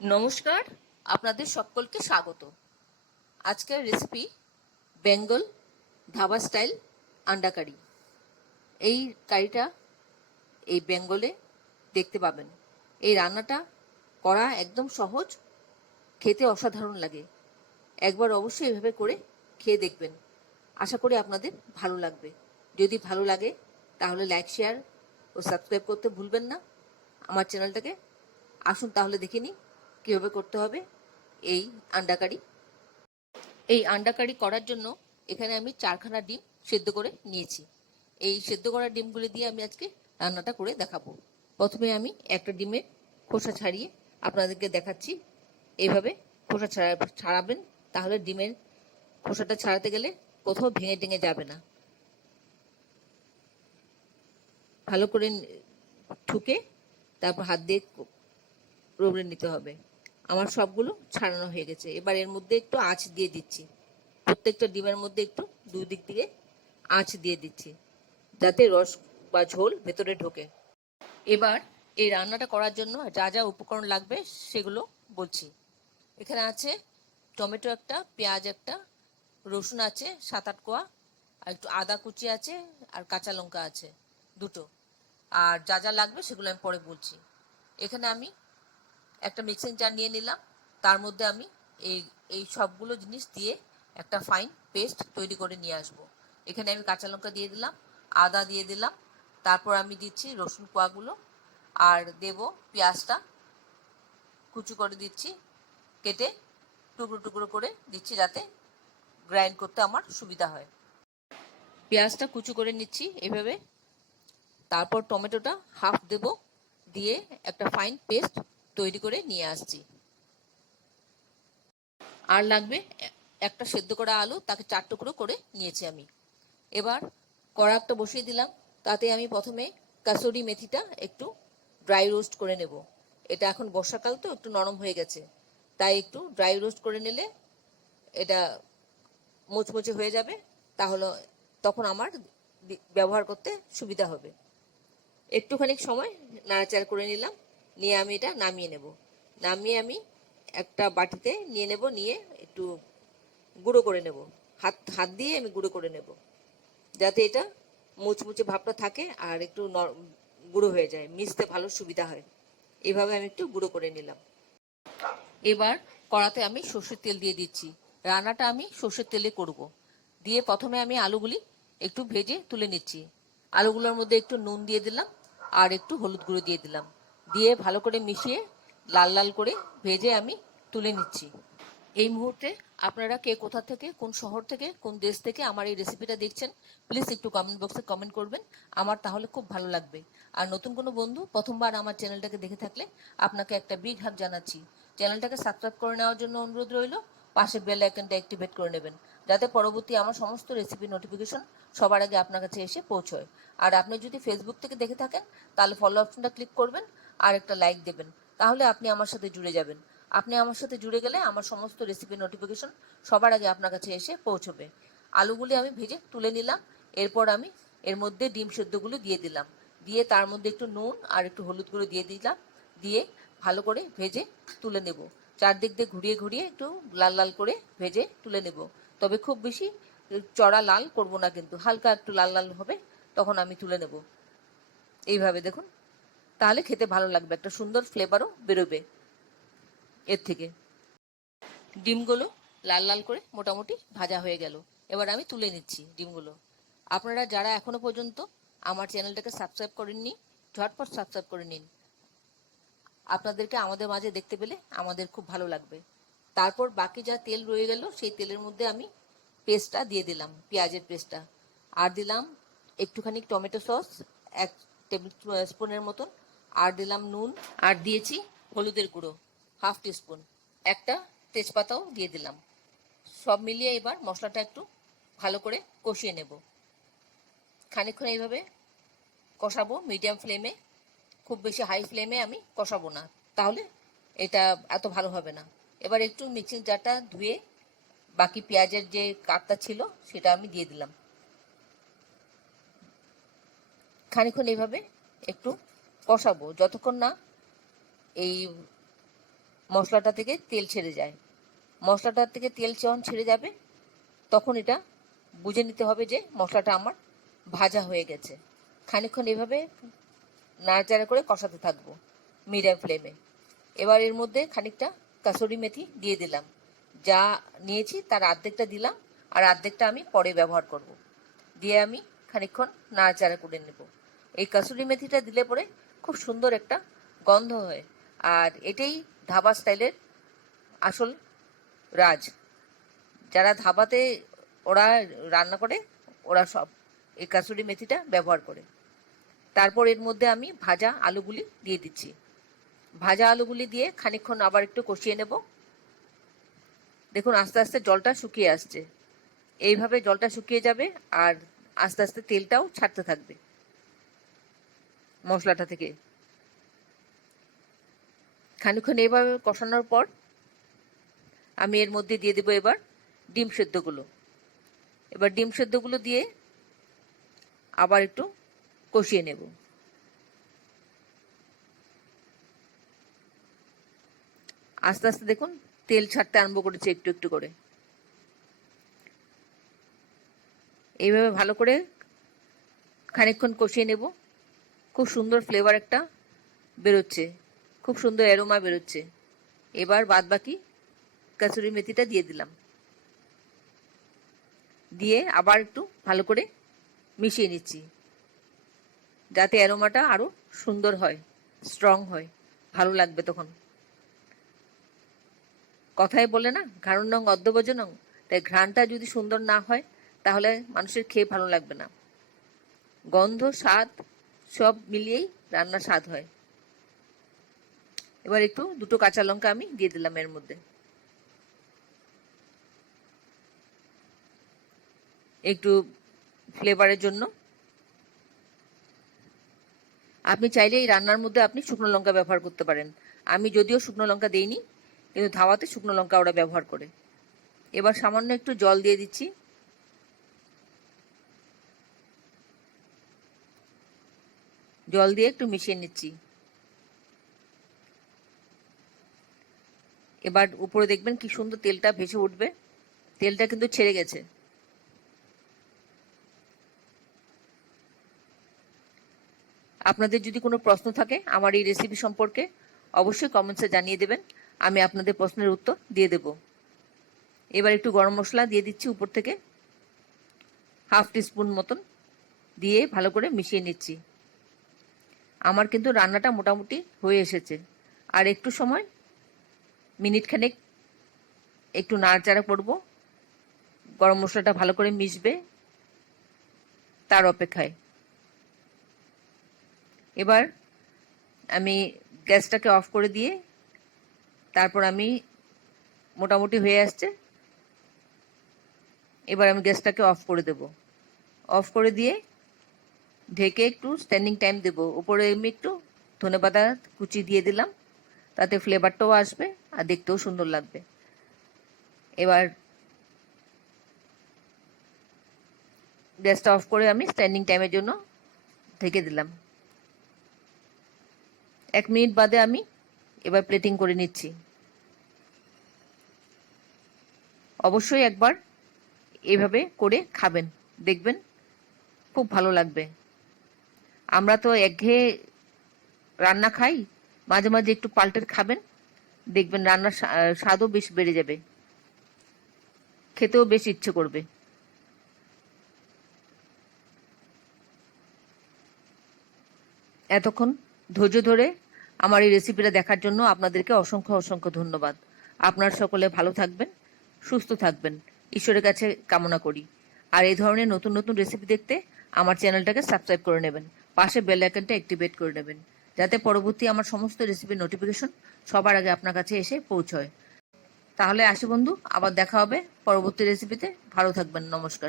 নমস্কার, আপনাদের সকলকে স্বাগত। আজকের রেসিপি বেঙ্গল ধাবা স্টাইল আন্ডা কারি। এই কারিটা এই বেঙ্গলে দেখতে পাবেন। এই রান্নাটা করা একদম সহজ, খেতে অসাধারণ লাগে। একবার অবশ্যই এভাবে করে খেয়ে দেখবেন। আশা করি আপনাদের ভালো লাগবে। যদি ভালো লাগে তাহলে লাইক, শেয়ার ও সাবস্ক্রাইব করতে ভুলবেন না আমার চ্যানেলটাকে। আসুন তাহলে দেখে নিই কীভাবে করতে হবে এই আন্ডা কারি। এই আন্ডা কারি করার জন্য এখানে আমি 4খানা ডিম সেদ্ধ করে নিয়েছি। এই সেদ্ধ করা ডিমগুলি দিয়ে আমি আজকে রান্নাটা করে দেখাবো। প্রথমে আমি একটা ডিমের খোসা ছাড়িয়ে আপনাদেরকে দেখাচ্ছি। এইভাবে খোসা ছাড়াবেন, তাহলে ডিমের খোসাটা ছাড়াতে গেলে কোথাও ভেঙে টেঙে যাবে না। ভালো করে ঠুকে তারপর হাত দিয়ে রগড়ে নিতে হবে। আমার সবগুলো ছাড়ানো হয়ে গেছে। এবার এর মধ্যে একটু আঁচ দিয়ে দিচ্ছি। প্রত্যেকটা ডিমের মধ্যে একটু দুই দিক থেকে আঁচ দিয়ে দিচ্ছি, যাতে রস বা ঝোল ভেতরে ঢোকে। এবার এই রান্নাটা করার জন্য যা যা উপকরণ লাগবে সেগুলো বলছি। এখানে আছে টমেটো একটা, পেঁয়াজ একটা, রসুন আছে 7-8 কোয়া, আর একটু আদা কুচি আছে, আর কাঁচা লঙ্কা আছে 2টো। আর যা যা লাগবে সেগুলো আমি পরে বলছি। এখানে আমি একটা মিক্সিং জার নিয়ে নিলাম। তার মধ্যে আমি এই এই সবগুলো জিনিস দিয়ে একটা ফাইন পেস্ট তৈরি করে নিয়ে আসব। এখানে আমি কাঁচা লঙ্কা দিয়ে দিলাম, আদা দিয়ে দিলাম, তারপর আমি দিচ্ছি রসুন কোয়াগুলো, আর দেব পেঁয়াজটা কুচি করে দিচ্ছি, কেটে টুকরো টুকরো করে দিচ্ছি যাতে গ্রাইন্ড করতে আমার সুবিধা হয়। পেঁয়াজটা কুচি করে নিচ্ছি এভাবে। তারপর টমেটোটা হাফ দেব, দিয়ে একটা ফাইন পেস্ট তৈরি করে নিয়ে আসছি। আর লাগবে একটা সেদ্ধ করা আলু, তাকে 4 টুকরো করে নিয়েছি আমি। এবার কড়া একটা বসিয়ে দিলাম। তাতে আমি প্রথমে কাসুরি মেথিটা একটু ড্রাই রোস্ট করে নেব। এটা এখন বর্ষাকাল তো একটু নরম হয়ে গেছে, তাই একটু ড্রাই রোস্ট করে নিলে এটা মুচমুচে হয়ে যাবে। তাহলে তখন আমার ব্যবহার করতে সুবিধা হবে। একটুখানি সময় নাড়াচাড়া করে নিলাম, নিয়ে আমি এটা নামিয়ে নেব। নামিয়ে আমি একটা বাটিতে নিয়ে নেব, নিয়ে একটু গুঁড়ো করে নেব। হাত হাত দিয়ে আমি গুঁড়ো করে নেব, যাতে এটা মুচমুচে ভাবটা থাকে আর একটু গুঁড়ো হয়ে যায়, মিশতে ভালো সুবিধা হয়। এভাবে আমি একটু গুঁড়ো করে নিলাম। এবার কড়াতে আমি সর্ষের তেল দিয়ে দিচ্ছি। রান্নাটা আমি সর্ষের তেলে করব। দিয়ে প্রথমে আমি আলুগুলি একটু ভেজে তুলে নিচ্ছি। আলুগুলোর মধ্যে একটু নুন দিয়ে দিলাম, আর একটু হলুদ গুঁড়ো দিয়ে দিলাম, দিয়ে ভালো করে মিশিয়ে লাল লাল করে ভেজে আমি তুলে নিচ্ছি। এই মুহূর্তে আপনারা কে কোথা থেকে, কোন শহর থেকে, কোন দেশ থেকে আমার এই রেসিপিটা দেখছেন, প্লিজ একটু কমেন্ট বক্সে কমেন্ট করবেন। আমার তাহলে খুব ভালো লাগবে। আর নতুন কোনো বন্ধু প্রথমবার আমার চ্যানেলটাকে দেখে থাকলে আপনাকে একটা বিগ হাগ জানাচ্ছি। চ্যানেলটাকে সাবস্ক্রাইব করে নেওয়ার জন্য অনুরোধ রইল। পাশে বেল আইকনটা অ্যাক্টিভেট করে নেবেন, যাতে পরবর্তী আমার সমস্ত রেসিপি নোটিফিকেশন সবার আগে আপনার কাছে এসে পৌঁছয়। আর আপনি যদি ফেসবুক থেকে দেখে থাকেন তাহলে ফলো অপশনটা ক্লিক করবেন আর একটা লাইক দেবেন, তাহলে আপনি আমার সাথে জুড়ে যাবেন। আপনি আমার সাথে জুড়ে গেলে আমার সমস্ত রেসিপি নোটিফিকেশন সবার আগে আপনার কাছে এসে পৌঁছবে। আলুগুলি আমি ভেজে তুলে নিলাম। এরপর আমি এর মধ্যে ডিম সেদ্ধগুলো দিয়ে দিলাম, দিয়ে তার মধ্যে একটু নুন আর একটু হলুদ গুঁড়ো দিয়ে দিলাম, দিয়ে ভালো করে ভেজে তুলে নেব। চারদিক দিয়ে ঘুরিয়ে ঘুরিয়ে একটু লাল লাল করে ভেজে তুলে নেব। তবে খুব বেশি চড়া লাল করব না, কিন্তু হালকা একটু লাল লাল হবে, তখন আমি তুলে নেব। এইভাবে দেখুন, তাহলে খেতে ভালো লাগবে, একটা সুন্দর ফ্লেভারও বেরোবে এর থেকে। ডিমগুলো লাল লাল করে মোটামুটি ভাজা হয়ে গেল। এবার আমি তুলে নিচ্ছি ডিমগুলো। আপনারা যারা এখনো পর্যন্ত আমার চ্যানেলটাকে সাবস্ক্রাইব করেননি, ঝটপট সাবস্ক্রাইব করে নিন। আপনাদেরকে আমাদের মাঝে দেখতে পেলে আমাদের খুব ভালো লাগবে। তারপর বাকি যা তেল রয়ে গেল সেই তেলের মধ্যে আমি পেস্টটা দিয়ে দিলাম, পেঁয়াজের পেস্টটা। আর দিলাম একটুখানি টমেটো সস 1 টেবিল স্পুনের মতন, আর দিলাম নুন, আর দিয়েছি হলুদের গুঁড়ো হাফ টিস্পুন, একটা তেজপাতাও দিয়ে দিলাম। সব মিলিয়ে এবার মশলাটা একটু ভালো করে কষিয়ে নেব। খানিকক্ষণ এইভাবে কষাবো মিডিয়াম ফ্লেমে, খুব বেশি হাই ফ্লেমে আমি কষাবো না, তাহলে এটা এত ভালো হবে না। এবার একটু মিক্সিং জারটা ধুয়ে বাকি পেঁয়াজের যে কাটটা ছিল সেটা আমি দিয়ে দিলাম। খানিকক্ষণ এইভাবে একটু কষাবো, যতক্ষণ না এই মশলাটা থেকে তেল ছেড়ে যায়। মশলাটার থেকে তেল যখন ছেড়ে যাবে তখন এটা বুঝে নিতে হবে যে মশলাটা আমার ভাজা হয়ে গেছে। খানিকক্ষণ এভাবে নাড়াচাড়া করে কষাতে থাকবো মিডিয়াম ফ্লেমে। এবার এর মধ্যে খানিকটা কাসুরি মেথি দিয়ে দিলাম। যা নিয়েছি তার অর্ধেকটা দিলাম, আর অর্ধেকটা আমি পরে ব্যবহার করব। দিয়ে আমি খানিকক্ষণ নাড়াচাড়া করে নেব। এই কাসুরি মেথিটা দিলে পরে খুব সুন্দর একটা গন্ধ হয়, আর এটাই ধাবা স্টাইলের আসল রাজ। যারা ধাবাতে ওরা রান্না করে ওরা সব এই কাসুরি মেথিটা ব্যবহার করে। তারপর এর মধ্যে আমি ভাজা আলুগুলি দিয়ে দিচ্ছি। ভাজা আলুগুলি দিয়ে খানিকক্ষণ আবার একটু কষিয়ে নেব। দেখুন আস্তে আস্তে জলটা শুকিয়ে আসছে। এইভাবে জলটা শুকিয়ে যাবে আর আস্তে আস্তে তেলটাও ছাড়তে থাকবে মশলাটা থেকে। খানিকক্ষণ এইভাবে কষানোর পর আমি এর মধ্যে দিয়ে দেবো এবার ডিম সেদ্ধগুলো। এবার ডিম সেদ্ধগুলো দিয়ে আবার একটু কষিয়ে নেব। আস্তে আস্তে দেখুন তেল ছাড়তে আরম্ভ করেছে একটু একটু করে। এইভাবে ভালো করে খানিকক্ষণ কষিয়ে নেব। খুব সুন্দর ফ্লেভার একটা বেরোচ্ছে, খুব সুন্দর অ্যারোমা বেরোচ্ছে। এবার বাদ বাকি কাসুরি মেথিটা দিয়ে দিলাম। দিয়ে আবার একটু ভালো করে মিশিয়ে নিচ্ছি, যাতে অ্যারোমাটা আরো সুন্দর হয়, স্ট্রং হয়, ভালো লাগবে তখন। কথায় বলে না, ঘ্রাণং অদ্যবজনং, তাই ঘ্রাণটা যদি সুন্দর না হয় তাহলে মানুষের খেয়ে ভালো লাগবে না। গন্ধ স্বাদ সব মিলিয়েই রান্নার স্বাদ হয়। এবার একটু দুটো কাঁচা লঙ্কা আমি দিয়ে দিলাম এর মধ্যে, একটু ফ্লেভারের জন্য। আপনি চাইলে এই রান্নার মধ্যে আপনি শুকনো লঙ্কা ব্যবহার করতে পারেন। আমি যদিও শুকনো লঙ্কা দেইনি, কিন্তু ধাবাতে শুকনো লঙ্কা ওরা ব্যবহার করে। এবার সামান্য একটু জল দিয়ে দিচ্ছি। জল দিয়ে একটু মিশিয়ে নিচ্ছি। এবার উপরে দেখবেন কি সুন্দর তেলটা ভেসে উঠবে। তেলটা কিন্তু ছেড়ে গেছে। আপনাদের যদি কোনো প্রশ্ন থাকে আমার এই রেসিপি সম্পর্কে অবশ্যই কমেন্টসে জানিয়ে দেবেন, আমি আপনাদের প্রশ্নের উত্তর দিয়ে দেব। এবার একটু গরম মশলা দিয়ে দিচ্ছি উপর থেকে, 1/2 টিস্পুন মতন দিয়ে ভালো করে মিশিয়ে নিচ্ছি। আমার কিন্তু রান্নাটা মোটামুটি হয়ে এসেছে। আর একটু সময়, মিনিট খানেক একটু নাড়াচাড়া করব, গরম মশলাটা ভালো করে মিশবে তার অপেক্ষায়। এবার আমি গ্যাসটাকে অফ করে দিয়ে তারপর আমি মোটামুটি হয়ে আসছে, এবার আমি গ্যাসটাকে অফ করে দেব। অফ করে দিয়ে ঢেকে একটু স্ট্যান্ডিং টাইম দেব। উপরে আমি একটু ধনেপাতা কুচি দিয়ে দিলাম, তাতে ফ্লেভারটাও আসবে আর দেখতেও সুন্দর লাগবে। এবার গ্যাসটা অফ করে আমি স্ট্যান্ডিং টাইমের জন্য ঢেকে দিলাম। 1 মিনিট বাদে আমি এবার প্লেটিং করে নিচ্ছি। অবশ্যই একবার এভাবে করে খাবেন, দেখবেন খুব ভালো লাগবে। আমরা তো একঘেয়ে রান্না খাই, মাঝে মাঝে একটু পাল্টে খাবেন, দেখবেন রান্নার স্বাদও বেশ বেড়ে যাবে, খেতেও বেশ ইচ্ছে করবে। এতক্ষণ ধৈর্য ধরে আমার এই রেসিপিটা দেখার জন্য আপনাদেরকে অসংখ্য অসংখ্য ধন্যবাদ। আপনারা সকলে ভালো থাকবেন, সুস্থ থাকবেন, ঈশ্বরের কাছে কামনা করি। আর এই ধরনের নতুন নতুন রেসিপি দেখতে আমার চ্যানেলটাকে সাবস্ক্রাইব করে নেবেন, পাশে বেল আইকনটা অ্যাক্টিভেট করে নেবেন, যাতে পরবর্তী আমার সমস্ত রেসিপির নোটিফিকেশন সবার আগে আপনার কাছে এসে পৌঁছয়। তাহলে আসি বন্ধু, আবার দেখা হবে পরবর্তী রেসিপিতে। ভালো থাকবেন, নমস্কার।